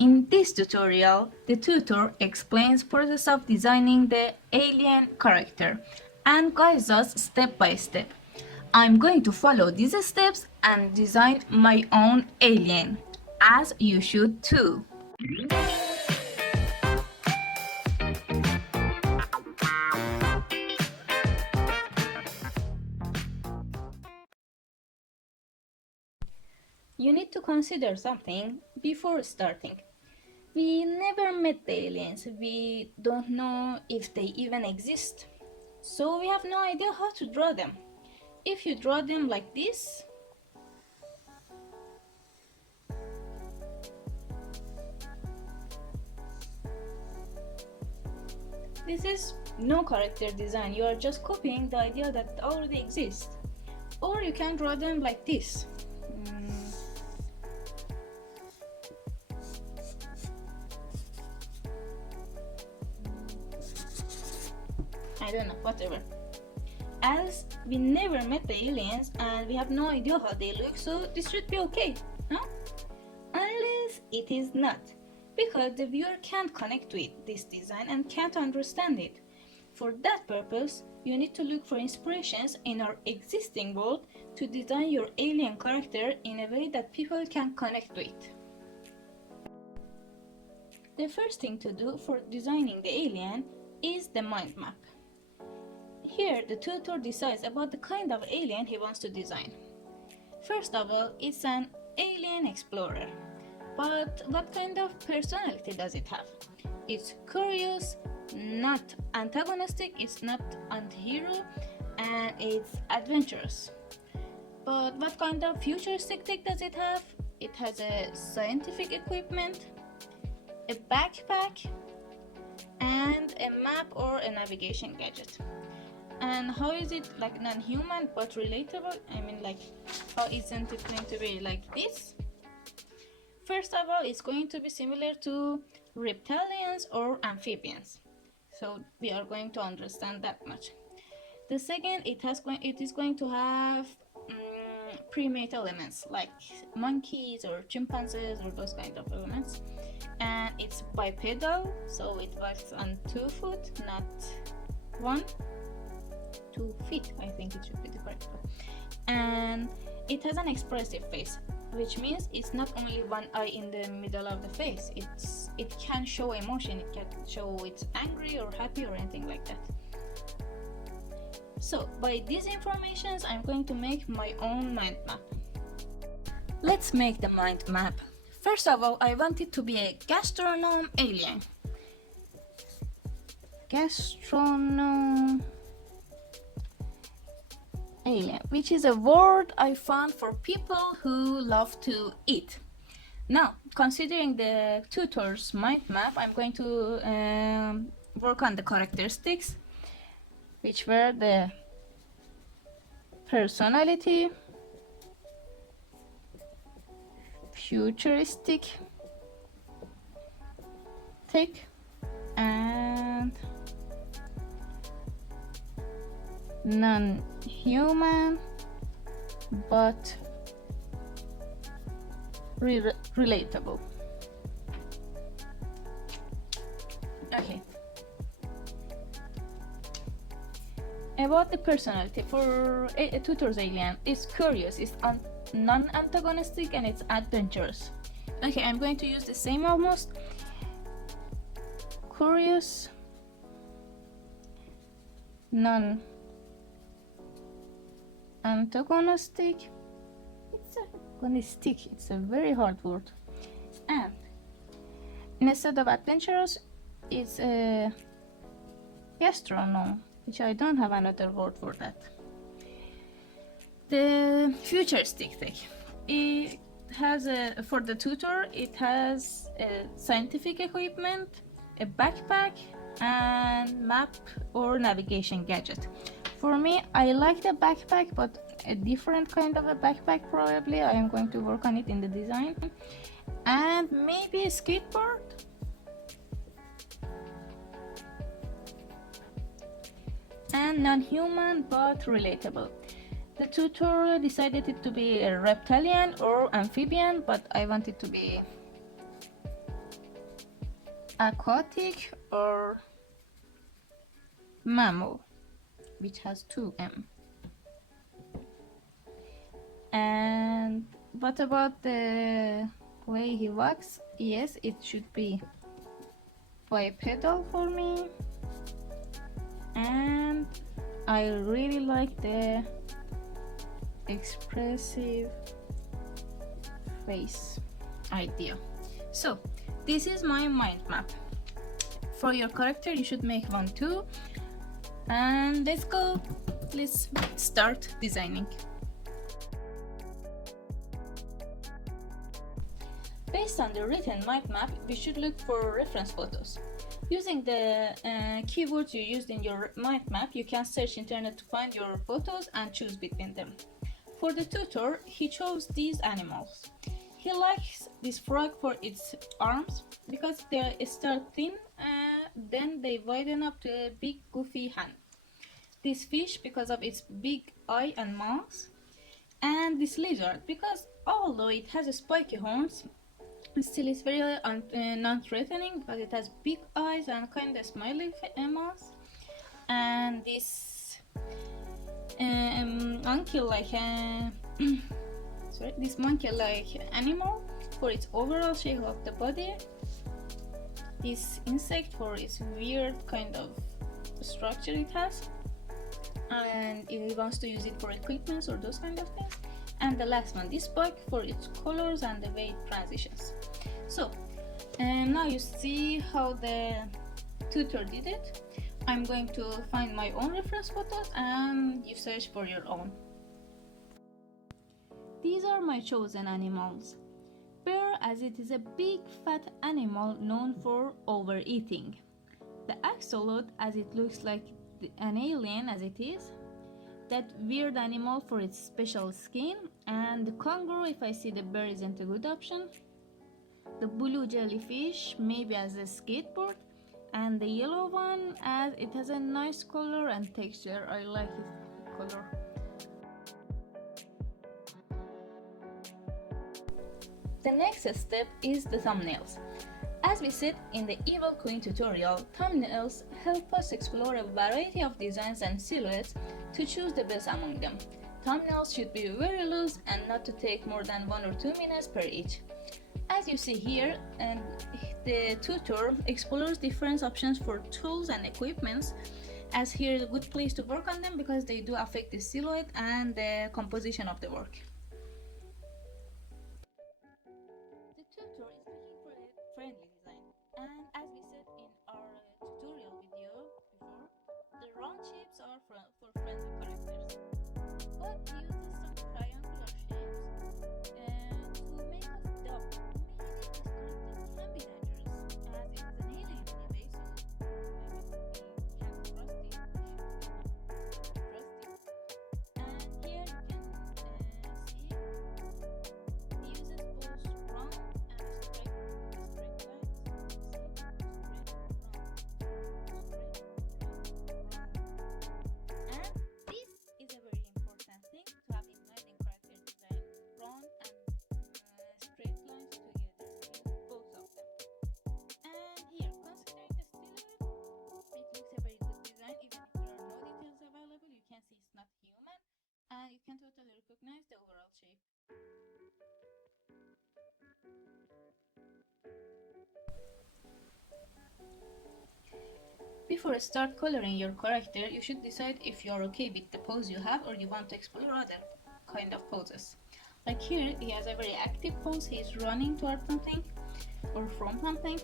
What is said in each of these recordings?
In this tutorial, the tutor explains process of designing the alien character and guides us step by step. I'm going to follow these steps and design my own alien, as you should too. You need to consider something before starting. We never met the aliens, we don't know if they even exist. So we have no idea how to draw them. If you draw them like this, this is no character design, you are just copying the idea that already exists. Or you can draw them like this. I don't know, whatever. As we never met the aliens and we have no idea how they look, so this should be okay, no? Unless it is not, because the viewer can't connect with this design and can't understand it. For that purpose, you need to look for inspirations in our existing world to design your alien character in a way that people can connect with. The first thing to do for designing the alien is the mind map. Here, the tutor decides about the kind of alien he wants to design. First of all, it's an alien explorer. But what kind of personality does it have? It's curious, not antagonistic, it's not anti-hero, and it's adventurous. But what kind of futuristic tech does it have? It has a scientific equipment, a backpack, and a map or a navigation gadget. And how is it like non-human but relatable? I mean, like, how isn't it going to be like this? First of all, it's going to be similar to reptilians or amphibians. So we are going to understand that much. The second, it is going to have primate elements like monkeys or chimpanzees or those kind of elements. And it's bipedal, so it walks on 2 foot, not 1. 2 feet, I think it should be the correct one. And it has an expressive face, which means it's not only one eye in the middle of the face. It can show emotion, it can show it's angry or happy or anything like that. So by these informations, I'm going to make my own mind map. Let's make the mind map. First of all, I want it to be a gastronome alien. Gastronome alien, which is a word I found for people who love to eat. Now, considering the tutor's mind map, I'm going to work on the characteristics, which were the personality, futuristic tech, and non-human but relatable. Okay. About the personality, for a tutor's alien, it's curious, it's non-antagonistic, and it's adventurous. Okay, I'm going to use the same almost. Curious, non-antagonistic. It's a very hard word. And instead of adventurous, it's a gastronome, which I don't have another word for that. The futuristic tech. It has for the tutor, it has a scientific equipment, a backpack, and map or navigation gadget. For me, I like the backpack, but a different kind of a backpack probably. I am going to work on it in the design. And maybe a skateboard. And non-human but relatable. The tutor decided it to be a reptilian or amphibian, but I want it to be aquatic or mammal, which has 2M. And what about the way he walks? Yes, it should be bipedal for me. And I really like the expressive face idea. So this is my mind map. For your character you should make one too, and let's start designing. Based on the written mind map, we should look for reference photos. Using the keywords you used in your mind map, you can search internet to find your photos and choose between them. For the tutor, he chose these animals. He likes this frog for its arms because they start thin, then they widen up to a big goofy hand. This fish because of its big eye and mouth, and this lizard because although it has spiky horns, still it's very non-threatening because it has big eyes and kind of smiley mouth. And this monkey-like this monkey-like animal for its overall shape of the body. This insect for its weird kind of structure it has, and if he wants to use it for equipment or those kind of things. And the last one, this bug, for its colors and the way it transitions. So now you see how the tutor did it. I'm going to find my own reference photos and you search for your own. These are my chosen animals. Bear, as it is a big fat animal known for overeating. The axolotl, as it looks like an alien as it is. That weird animal for its special skin. And the kangaroo, if I see the bear isn't a good option. The blue jellyfish, maybe as a skateboard. And the yellow one, as it has a nice color and texture. I like its color. The next step is the thumbnails. As we said in the Evil Queen tutorial, thumbnails help us explore a variety of designs and silhouettes to choose the best among them. Thumbnails should be very loose and not to take more than 1 or 2 minutes per each. As you see here, the tutor explores different options for tools and equipments, as here is a good place to work on them because they do affect the silhouette and the composition of the work. The tutor is looking for a friendly design, and as we said in our tutorial video before, the round shapes are for friendly characters, but he uses some triangular shapes to make us doubt maybe this character can be dangerous, as it is an alien anyway, so we can't trust it, and here you can see he uses both round and straight lines. And this is a very important thing to have in mind in character design: round and straight lines together, both of them. And here, considering the silhouette, it looks a very good design. Even if there are no details available, you can see it's not human, and you can totally recognize the overall shape. Before start coloring your character, you should decide if you are okay with the pose you have or you want to explore other kind of poses. Like here, he has a very active pose. He's running towards something or from something.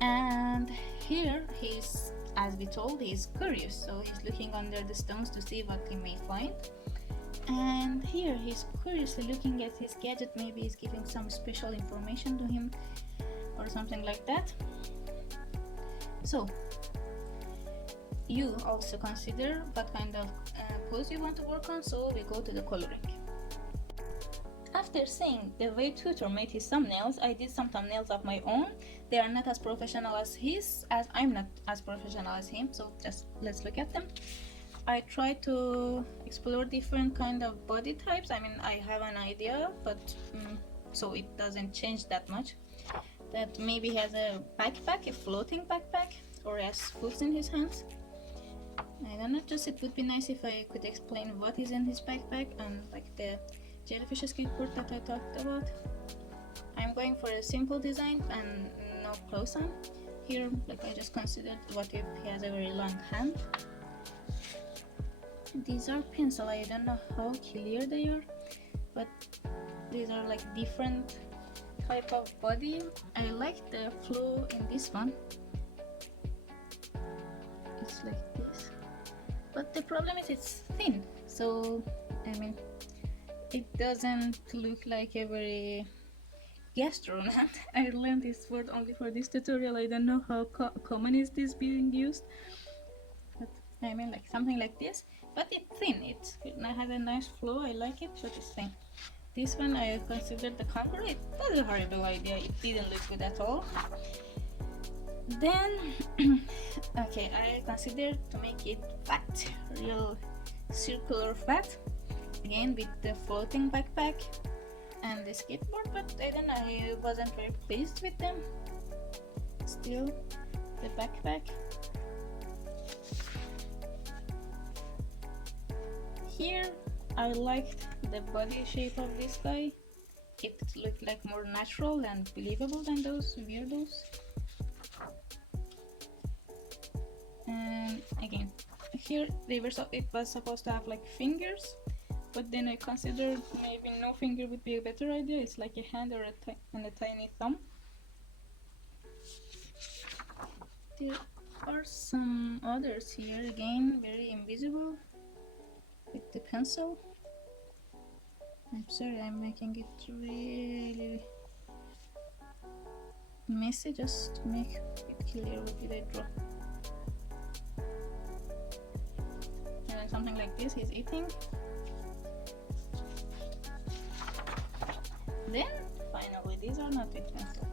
And here, he's, as we told, he's curious. So he's looking under the stones to see what he may find. And here, he's curiously looking at his gadget. Maybe he's giving some special information to him or something like that. So you also consider what kind of pose you want to work on, so we go to the coloring. After seeing the way tutor made his thumbnails, I did some thumbnails of my own. They are not as professional as his, as I'm not as professional as him, so just let's look at them. I try to explore different kind of body types. I mean, I have an idea, but so it doesn't change that much. that maybe has a backpack, a floating backpack, or has foods in his hands. I don't know, just it would be nice if I could explain what is in his backpack and like the jellyfish skateboard that I talked about. I'm going for a simple design and no clothes on. Here, like I just considered what if he has a very long hand. These are pencil, I don't know how clear they are, but these are like different type of body. I like the flow in this one. It's like this, but the problem is it's thin, so I mean it doesn't look like a very gastronaut. I learned this word only for this tutorial. I don't know how common is this being used, but I mean like something like this, but it's thin. It has a nice flow. I like it, but it's thin. This one I considered the conqueror. It was a horrible idea. It didn't look good at all. Then okay, I considered to make it fat, real circular fat, again with the floating backpack and the skateboard, but I don't know, I wasn't very pleased with them. Still, the backpack. Here, I liked the body shape of this guy. It looked like more natural and believable than those weirdos. And again, here it was supposed to have like fingers, but then I considered maybe no finger would be a better idea. It's like a hand or and a tiny thumb. There are some others here, again very invisible with the pencil. I'm sorry, I'm making it really messy just to make it clear what did I draw. And then something like this, he's eating. Then finally, these are not with pencil.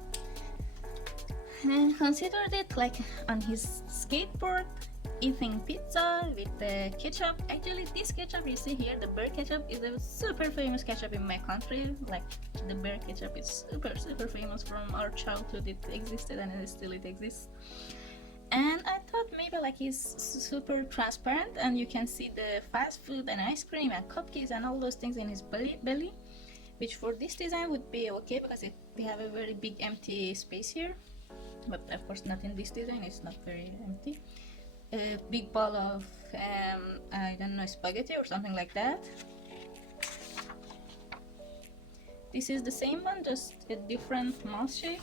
And considered it like on his skateboard, eating pizza with the ketchup. Actually, this ketchup you see here, the bear ketchup, is a super famous ketchup in my country. Like the bear ketchup is super famous from our childhood. It existed and it exists. And I thought maybe like he's super transparent and you can see the fast food and ice cream and cupcakes and all those things in his belly, which for this design would be okay because we have a very big empty space here, but of course not in this design, it's not very empty. A big ball of I don't know, spaghetti or something like that. This is the same one, just a different mouse shape.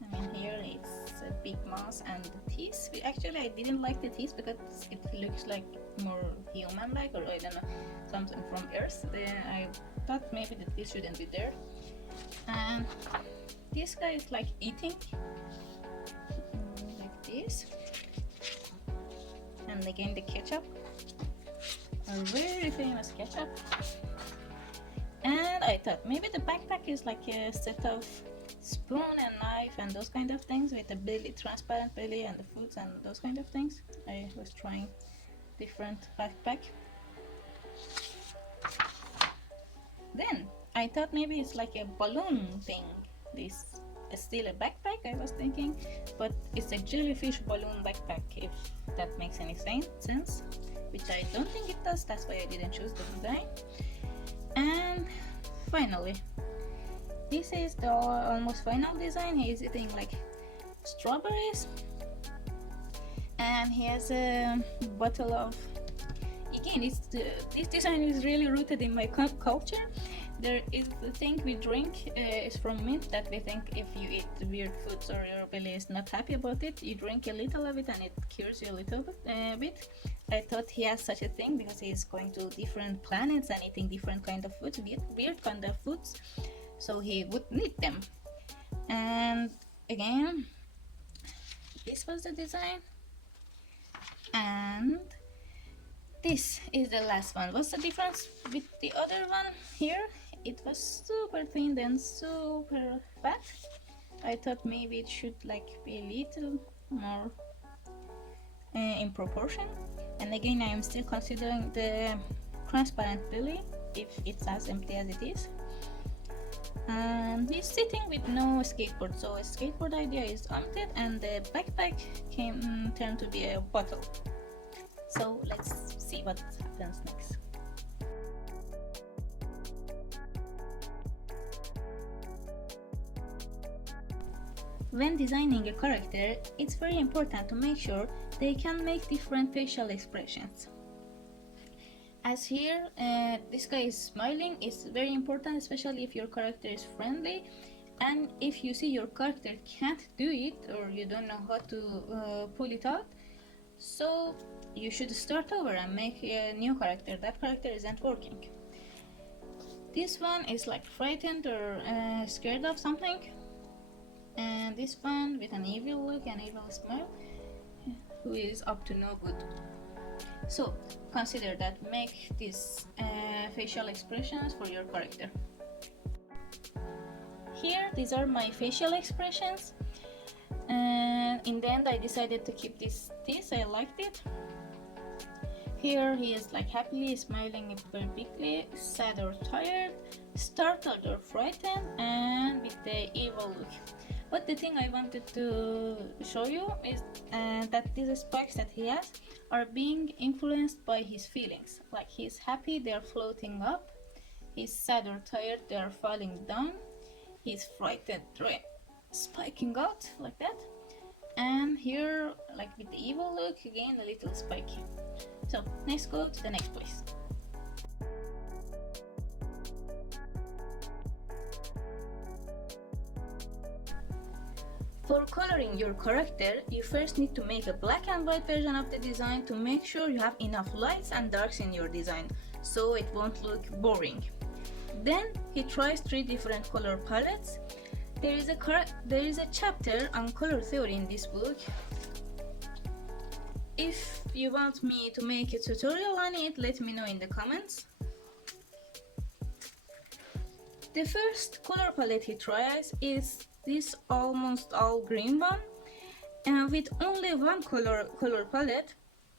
I mean here it's a big mouse and the teeth. Actually I didn't like the teeth because it looks like more human-like, or I don't know, something from Earth. Then I thought maybe the teeth shouldn't be there. And this guy is like eating like this. And again the ketchup, a very famous ketchup. And I thought maybe the backpack is like a set of spoon and knife and those kind of things with a belly, transparent belly, and the foods and those kind of things. I was trying different backpack. Then I thought maybe it's like a balloon thing. This is still a backpack, I was thinking, but it's a jellyfish balloon backpack, if that makes any sense, which I don't think it does. That's why I didn't choose the design. And finally, this is the almost final design. He is eating like strawberries, and he has a bottle of, again this design is really rooted in my culture. There is the thing we drink is from mint, that we think if you eat weird foods or your belly is not happy about it, you drink a little of it and it cures you a little bit. I thought he has such a thing because he is going to different planets and eating different kind of foods, weird kind of foods, so he would need them. And again, this was the design, and this is the last one. What's the difference with the other one? Here it was super thin and super fat. I thought maybe it should like be a little more in proportion. And again, I am still considering the transparent belly if it's as empty as it is. and he's sitting with no skateboard, so a skateboard idea is omitted and the backpack turned to be a bottle. So let's see what happens next. When designing a character, it's very important to make sure they can make different facial expressions. As here, this guy is smiling. It's very important, especially if your character is friendly, and if you see your character can't do it or you don't know how to pull it out, so you should start over and make a new character. That character isn't working. This one is like frightened or scared of something, and this one with an evil look and evil smile, who is up to no good. So consider that, make these facial expressions for your character. Here, these are my facial expressions, and in the end I decided to keep this. I liked it. Here he is like happily smiling very bigly, sad or tired, startled or frightened, and with the evil look. But the thing I wanted to show you is that these spikes that he has are being influenced by his feelings. Like he's happy, they're floating up. He's sad or tired, they're falling down. He's frightened, spiking out like that. And here, like with the evil look, again a little spiky. So let's go to the next place. For coloring your character, you first need to make a black and white version of the design to make sure you have enough lights and darks in your design, so it won't look boring. Then he tries 3 different color palettes. There is a chapter on color theory in this book. If you want me to make a tutorial on it, let me know in the comments. The first color palette he tries is this almost all green one, and with only one color palette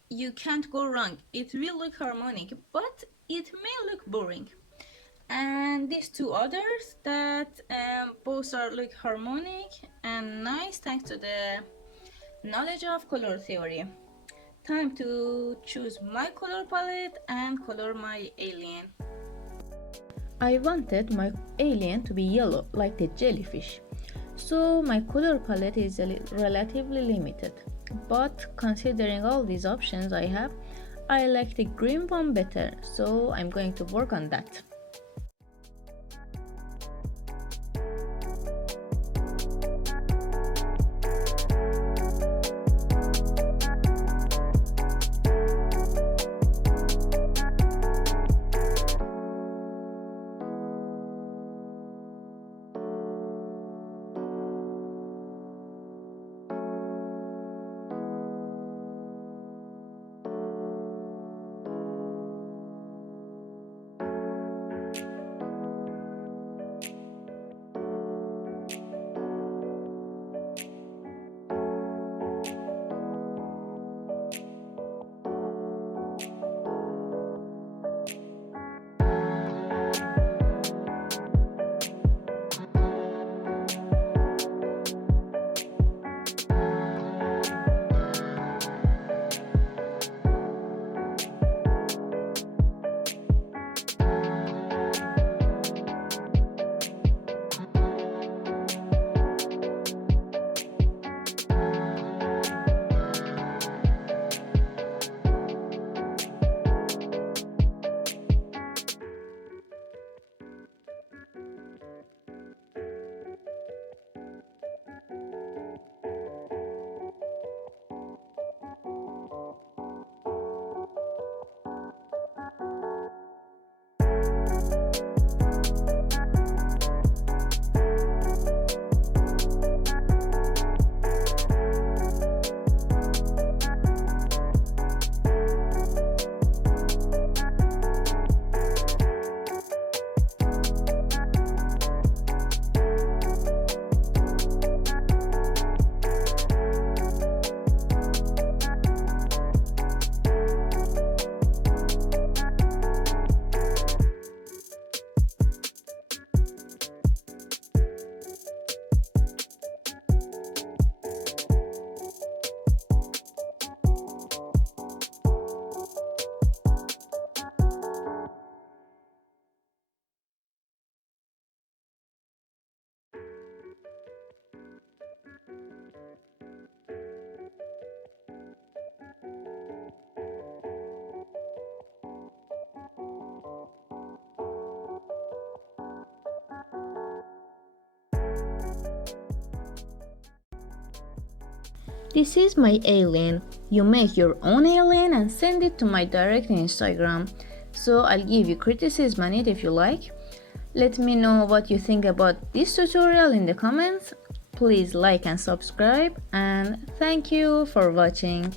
you can't go wrong. It will look harmonic, but it may look boring. And these 2 others that both look harmonic and nice thanks to the knowledge of color theory. Time to choose my color palette and color my alien. I wanted my alien to be yellow like the jellyfish, so my color palette is relatively limited. But considering all these options I have, I like the green one better, so I'm going to work on that. This is my alien. You make your own alien and send it to my direct Instagram. So I'll give you criticism on it if you like. Let me know what you think about this tutorial in the comments. Please like and subscribe, and thank you for watching.